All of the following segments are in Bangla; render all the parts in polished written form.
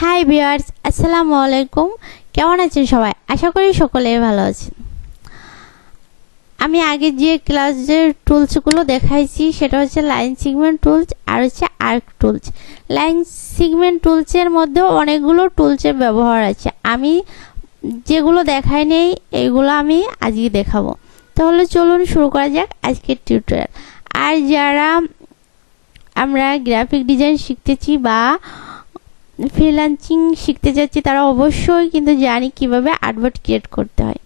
হাই ভিউয়ার্স, আসসালামু আলাইকুম। কেমন আছেন সবাই? আশা করি সকলেই ভালো আছেন। আমি আগে যে ক্লাসের টুলসগুলো দেখাইছি সেটা হচ্ছে লাইন সেগমেন্ট টুলস আর হচ্ছে আর্ক টুলস। লাইন সেগমেন্ট টুলসের মধ্যেও অনেকগুলো টুলসের ব্যবহার আছে। আমি যেগুলো দেখাই নেই এইগুলো আমি আজকে দেখাবো। তাহলে চলুন শুরু করা যাক আজকের টিউটোরিয়াল। আর যারা আমরা গ্রাফিক ডিজাইন শিখতেছি বা ফ্রিল্যান্সিং শিখতে যাচ্ছি তারা অবশ্যই কিন্তু জানি কিভাবে আর্টবোর্ড ক্রিয়েট করতে হয়।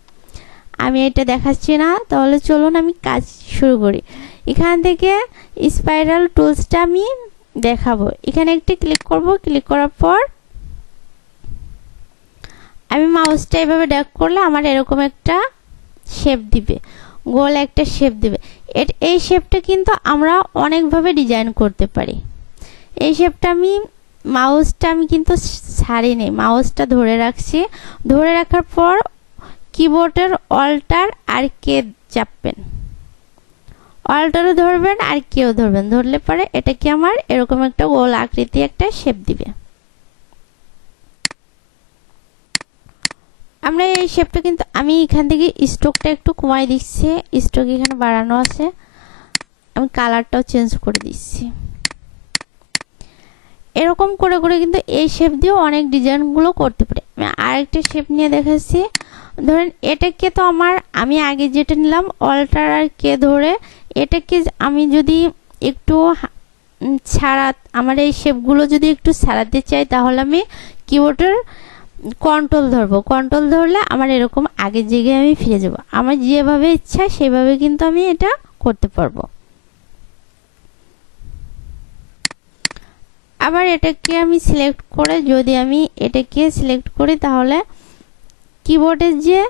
আমি এটা দেখাচ্ছি না, তাহলে চলুন আমি কাজ শুরু করি। এখান থেকে স্পাইরাল টুলসটা আমি দেখাবো। এখানে একটি ক্লিক করব। ক্লিক করার পর আমি মাউসটা এভাবে ড্র্যাগ করলে আমার এরকম একটা শেপ দিবে, গোল একটা শেপ দিবে। এই শেপটা কিন্তু আমরা অনেকভাবে ডিজাইন করতে পারি। এই শেপটা মাউসটা আমি কিন্তু ছাড়িনি, মাউসটা ধরে রাখছি। ধরে রাখার পর কিবোর্ডের অল্টার আর কে চাপবেন, অল্টারও ধরবেন আর কেও ধরবেন। ধরলে পরে এটা কি আমার এরকম একটা গোল আকৃতি একটা শেপ দিবে। আমরা এই শেপটা কিন্তু আমি এখান থেকে স্ট্রোকটা একটু কমাই দিচ্ছি, স্ট্রোক এখানে বাড়ানো আছে। আমি কালারটাও চেঞ্জ করে দিচ্ছি। এরকম করে করে কিন্তু এই শেপ দিয়ে অনেক ডিজাইনগুলো করতে পারি। আমি আরেকটা শেপ নিয়ে দেখাচ্ছি। ধরেন এটাকে তো আমি আগে যেটা নিলাম অল্টার আর কে ধরে এটাকে আমি যদি একটু আমার এই শেপগুলো যদি একটু ছাড়াতে চাই তাহলে আমি কিবোর্ডের কন্ট্রোল ধরবো। কন্ট্রোল ধরলে আমার এরকম আগের জায়গায় আমি ফিরে যাব। আমার যেভাবে ইচ্ছা সেভাবে কিন্তু আমি এটা করতে পারবো। আবার এটাকে আমি সিলেক্ট করে যদি আমি এটাকে সিলেক্ট করি তাহলে কিবোর্ডের যে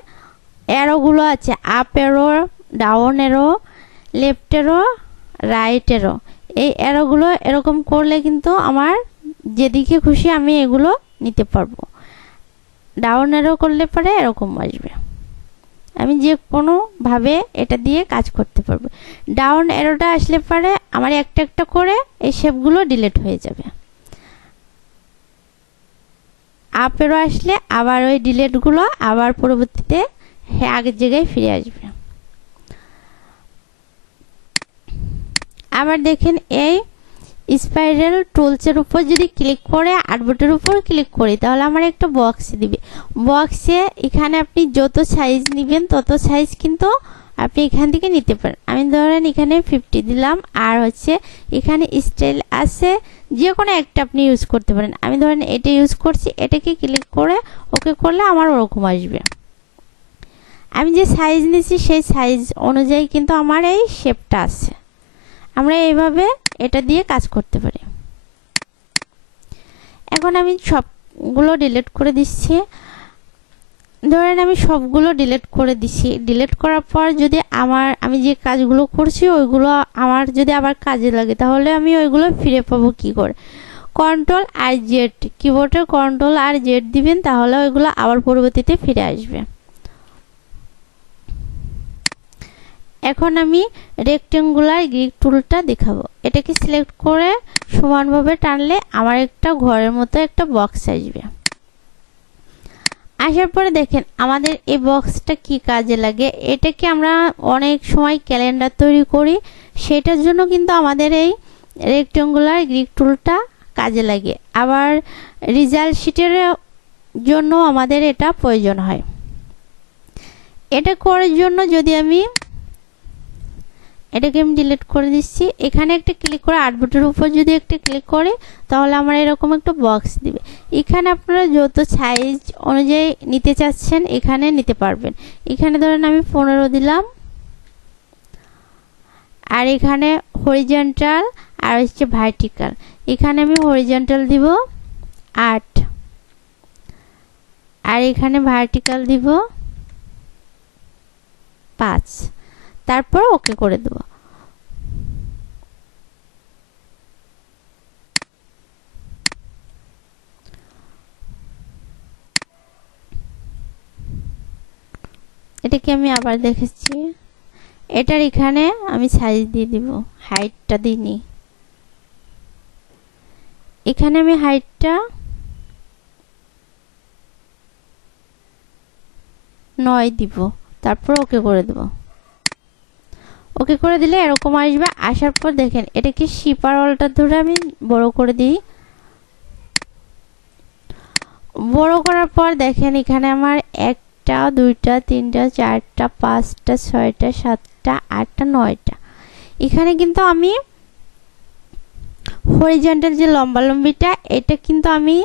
অ্যারোগুলো আছে, up arrow, down arrow, left arrow, right arrow, এই অ্যারোগুলো এরকম করলে কিন্তু আমার যেদিকে খুশি আমি এগুলো নিতে পারবো। ডাউন অ্যারো করলে পরে এরকম আসবে। আমি যে কোনোভাবে এটা দিয়ে কাজ করতে পারবো। ডাউন অ্যারোটা আসলে পরে আমার একটা একটা করে এই শেপগুলো ডিলিট হয়ে যাবে। আপ অ্যারো আসলে আবার ওই ডিলিটগুলো আবার পরবর্তীতে আগের জায়গায় ফিরে আসবে। আবার দেখেন এই স্পাইরাল টুলসের উপর যদি ক্লিক করে আর্টবোর্ডের উপর ক্লিক করি তাহলে আমার একটা বক্স দিবে। বক্সে এখানে আপনি যত সাইজ নেবেন তত সাইজ কিন্তু আপনি এখান থেকে নিতে পারেন। আমি ধরেন এখানে 50 দিলাম। আর হচ্ছে এখানে স্টাইল আছে, যে কোনো একটা আপনি ইউজ করতে পারেন। আমি ধরেন এটা ইউজ করছি, এটাকে ক্লিক করে ওকে করলে আমার ওরকম আসবে। আমি যে সাইজ নিয়েছি সেই সাইজ অনুযায়ী কিন্তু আমার এই শেপটা আছে। আমরা এইভাবে এটা দিয়ে কাজ করতে পারি। এখন আমি সবগুলো ডিলিট করে দিচ্ছি। ধরেন আমি সবগুলো ডিলিট করে দিচ্ছি। ডিলিট করার পর যদি আমি যে কাজগুলো করছি ওইগুলো আমার যদি আবার কাজে লাগে তাহলে আমি ওইগুলো ফিরে পাবো কি করে? কন্ট্রোল আর জেড, কিবোর্ডের কন্ট্রোল আর জেড দিবেন, তাহলে ওইগুলো আবার পরবর্তীতে ফিরে আসবে। এখন আমি রেক্টেঙ্গুলার গ্রিড টুলটা দেখাবো। এটাকে সিলেক্ট করে সমানভাবে টানলে আমার একটা ঘরের মতো একটা বক্স আসবে। আসার পরে দেখেন আমাদের এই বক্সটা কি কাজে লাগে। এটাকে আমরা অনেক সময় ক্যালেন্ডার তৈরি করি, সেটার জন্য কিন্তু আমাদের এই রেক্টেঙ্গুলার গ্রিড টুলটা কাজে লাগে। আবার রেজাল্ট শিটের জন্য আমাদের এটা প্রয়োজন হয়। এটা করার জন্য যদি এটাকে আমি ডিলিট করে দিচ্ছি। এখানে একটা ক্লিক করে আর্টবোর্ডের উপর যদি একটা ক্লিক করে তাহলে আমার এরকম একটা বক্স দিবে। এখানে আপনারা যত সাইজ অনুযায়ী নিতে চাচ্ছেন এখানে নিতে পারবেন। এখানে ধরেন আমি 15 দিলাম। আর এখানে হরিজন্টাল আর হচ্ছে ভার্টিক্যাল। এখানে আমি হরিজন্টাল দিব 8 আর এখানে ভার্টিক্যাল দিব 5। তারপর ওকে করে দেব। এটাকে আমি আবার দেখাচ্ছি। এটার এখানে আমি সাইজ দিয়ে দিব, হাইটটা দিইনি। এখানে আমি হাইটটা 9 দিব, তারপর ওকে করে দেব। ওকে করে দিলে এরকম আসবে। আসার পর দেখেন এটা কি শিপার ওয়ালটা ধরে আমি বড় করে দিই। বড় করার পর দেখেন এখানে আমার 1টা 2টা 3টা 4টা 5টা 6টা 7টা 8টা 9টা। এখানে কিন্তু আমি হরিজন্টাল যে লম্বালম্বিটা এটা কিন্তু আমি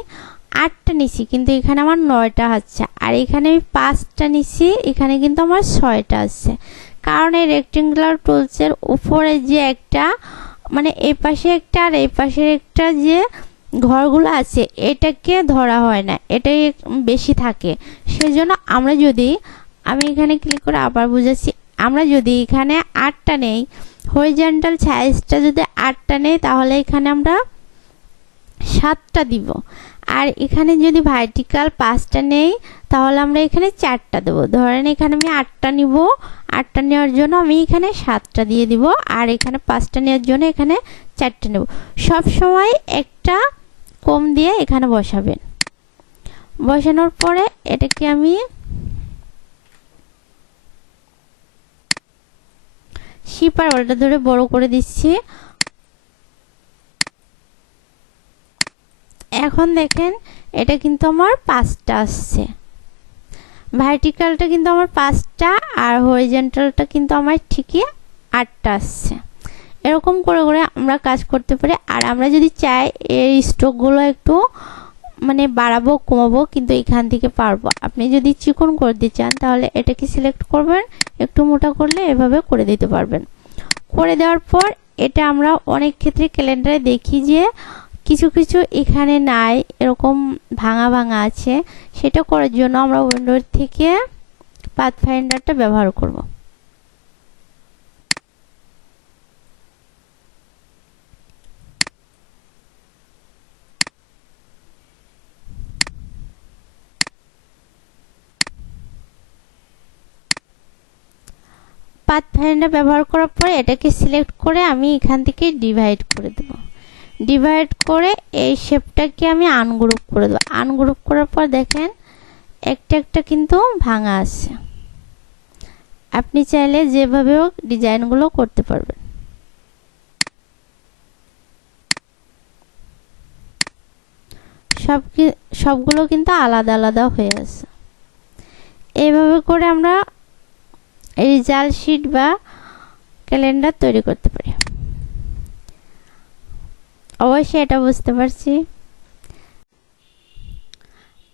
8টা নিছি, কিন্তু এখানে আমার 9টা হচ্ছে। আর এখানে আমি 5টা নিছি, এখানে কিন্তু আমার 6টা আছে। কারণ এই রেক্টেঙ্গুলার টুলসের উপরে যে একটা মানে এই পাশে একটা আর এই পাশের একটা যে ঘরগুলো আছে এটাকে ধরা হয় না, এটাই বেশি থাকে। সেজন্য আমরা যদি আমি এখানে ক্লিক করে আবার বুঝাচ্ছি, আমরা যদি এখানে 8টা নেই, হরিজন্টাল সাইজটা যদি 8টা নেই তাহলে এখানে আমরা 7টা দিব। আর এখানে যদি ভার্টিক্যাল 5টা নেই তাহলে আমরা এখানে 4টা দেব। ধরেন এখানে আমি 8টা নিব, 8টা নেওয়ার জন্য আমি এখানে 7টা দিয়ে দিব, আর এখানে 5টা নেওয়ার জন্য এখানে 4টা নেব। সব সময় একটা কম দিয়ে এখানে বসাবেন। বসানোর পরে এটাকে আমি শিপার ওয়ালটা ধরে বড় করে দিচ্ছি। এখন দেখেন এটা কিন্তু আমার 5টা আসছে। ভার্টিক্যালটা কিন্তু আমার 5টা আর হরিজন্টালটা কিন্তু আমার ঠিকই 8টা আসছে। এরকম করে করে আমরা কাজ করতে পারি। আর আমরা যদি চাই এর স্ট্রোকগুলো একটু মানে বাড়াবো কমাবো কিন্তু এখান থেকে পারবো। আপনি যদি চিকন করে দিতে চান তাহলে এটাকে সিলেক্ট করবেন, একটু মোটা করলে এভাবে করে দিতে পারবেন। করে দেওয়ার পর এটা আমরা অনেক ক্ষেত্রে ক্যালেন্ডারে দেখি যে কিছু কিছু এখানে নাই, এরকম ভাঙা ভাঙা আছে। সেটা করার জন্য আমরা উইন্ডোর থেকে পাথফাইন্ডারটা ব্যবহার করব। পাথফাইন্ডার ব্যবহার করার পরে এটাকে সিলেক্ট করে আমি এখান থেকে ডিভাইড করে দেব। ডিভাইড করে এই শেপটাকে আমি আনগ্রুপ করে দেব। আনগ্রুপ করার পর দেখেন একটা একটা কিন্তু ভাঙা আছে। আপনি চাইলে যেভাবেও ডিজাইনগুলো করতে পারবেন। সবগুলো কিন্তু আলাদা আলাদা হয়ে আছে। এইভাবে করে আমরা রেজাল্ট শিট বা ক্যালেন্ডার তৈরি করতে পারি। অবশ্যই এটা বুঝতে পারছি।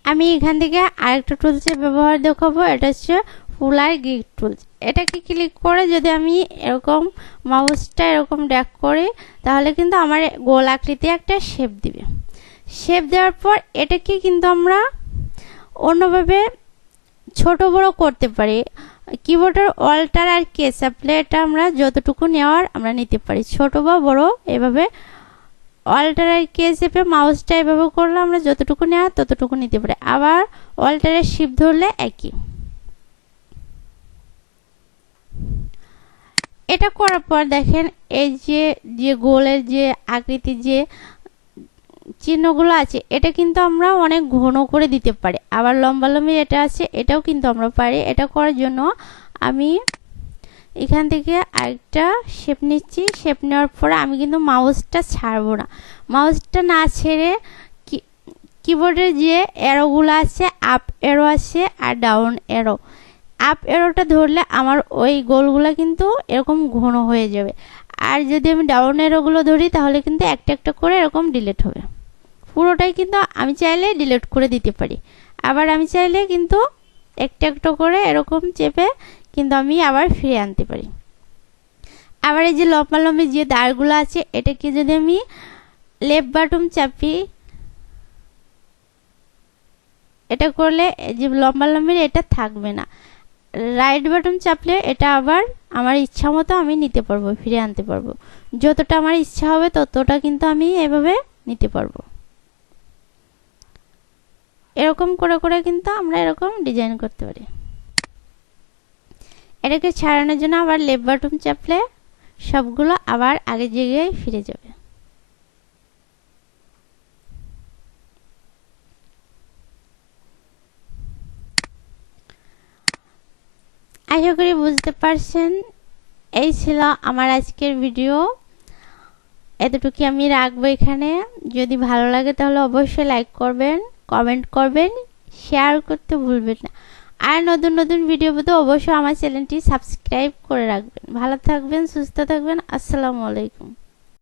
আমি এখান থেকে আরেকটা টুলসের ব্যবহার দেখাবো, এটা হচ্ছে ফুলার গ্রিড টুলস। এটাকে ক্লিক করে যদি আমি এরকম মাউসটা এরকম ড্র্যাগ করি তাহলে কিন্তু আমার গোল আকৃতি একটা শেপ দিবে। শেপ দেওয়ার পর এটাকে কিন্তু আমরা অন্যভাবে ছোট বড় করতে পারি। কিবোর্ডের অল্টার আর কে চাপলে এটা আমরা যতটুকু নেওয়ার আমরা নিতে পারি, ছোট বা বড়। এভাবে অল্টার আর কে চেপে মাউসটা এভাবে করলে আমরা যতটুকু নেওয়া ততটুকু নিতে পারি। আবার অল্টারের শিফট ধরলে একই। এটা করার পর দেখেন এই যে যে গোলের যে আকৃতির যে চিহ্নগুলো আছে এটা কিন্তু আমরা অনেক ঘন করে দিতে পারি। আবার লম্বালম্বি এটা আছে এটাও কিন্তু আমরা পারি। এটা করার জন্য আমি এখান থেকে আরেকটা শেপ নিচ্ছি। শেপ নেওয়ার পরে আমি কিন্তু মাউসটা ছাড়বো না। মাউসটা না ছেড়ে কিবোর্ডের যে অ্যারোগুলো আছে, আপ অ্যারো আছে আর ডাউন অ্যারো, আপ অ্যারোটা ধরলে আমার ওই গোলগুলো কিন্তু এরকম ঘন হয়ে যাবে। আর যদি আমি ডাউন অ্যারোগুলো ধরি তাহলে কিন্তু একটা একটা করে এরকম ডিলিট হবে। পুরোটাই কিন্তু আমি চাইলে ডিলিট করে দিতে পারি। আবার আমি চাইলে কিন্তু একটা একটা করে এরকম চেপে কিন্তু আমি আবার ফিরে আনতে পারি। আবার এই যে লম্বালম্বি যে দাঁড়গুলো আছে এটাকে যদি আমি লেফট বাটন চাপি, এটা করলে যে লম্বালম্বির এটা থাকবে না। রাইট বাটন চাপলে এটা আবার আমার ইচ্ছা মতো আমি নিতে পারবো, ফিরে আনতে পারবো। যতটা আমার ইচ্ছা হবে ততটা কিন্তু আমি এভাবে নিতে পারবো। এরকম করে করে কিন্তু আমরা এরকম ডিজাইন করতে পারি। এটাকে ছাড়ানোর জন্য আবার লেফট বাটন চাপলে সবগুলো আবার আগের জায়গায় ফিরে যাবে। আশা করি বুঝতে পারছেন। এই ছিল আমার আজকের ভিডিও, এতটুকু আমি রাখবো এখানে। যদি ভালো লাগে তাহলে অবশ্যই লাইক করবেন, কমেন্ট করবেন, শেয়ার করতে ভুলবেন না। আর নতুন নতুন ভিডিও পেতে অবশ্যই আমার চ্যানেলটি সাবস্ক্রাইব করে রাখবেন। ভালো থাকবেন, সুস্থ থাকবেন। আসসালামু আলাইকুম।